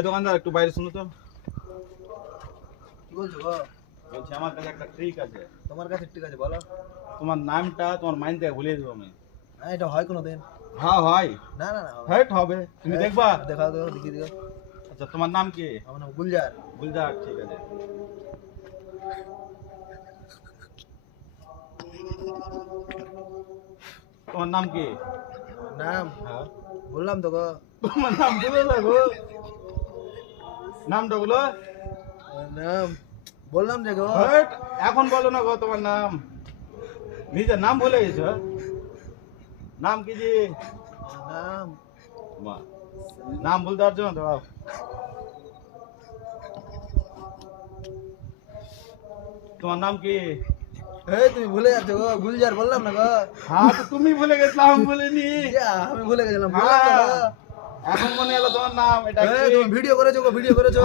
এই দোকানদার একটু বাইরে শুনো তো। কি বলছো গো? বলছি আমার কাছে একটা ট্রিক আছে। তোমার কাছে ঠিক আছে বলো। তোমার নামটা তোমার মাইন্ড থেকে ভুলিয়ে দেবো আমি। হ্যাঁ এটা হয় কোনোদিন? হ্যাঁ হয়। না না না হবে না। হেট হবে, তুমি দেখবা। দেখাও তো দেখি দিও। আচ্ছা তোমার নাম কি? আমার নাম গুলজার। গুলজার, ঠিক আছে। তোমার নাম কি? নাম হ্যাঁ বললাম তো গো। তোমার নাম বলো না গো, নামটা বলো। নাম বললাম যে গো। হেট, এখন বলো না গো তোমার নাম, নিজের নাম ভুলে গেছো। নাম কি জি? নাম মা, নাম বলতে পারছো না? দাঁড়াও। তোমার নাম কি? এই তুমি ভুলে যাচ্ছ গো, গুলজার বললাম না গো। হ্যাঁ তো তুমি ভুলে গেছিলাম, আমি বলিনি। আমি ভুলে গেছিলাম, বললাম তো গো। এখন মনে এলো তোমার নাম, এটা এই কি? তুমি ভিডিও করেছো গো, ভিডিও করেছো।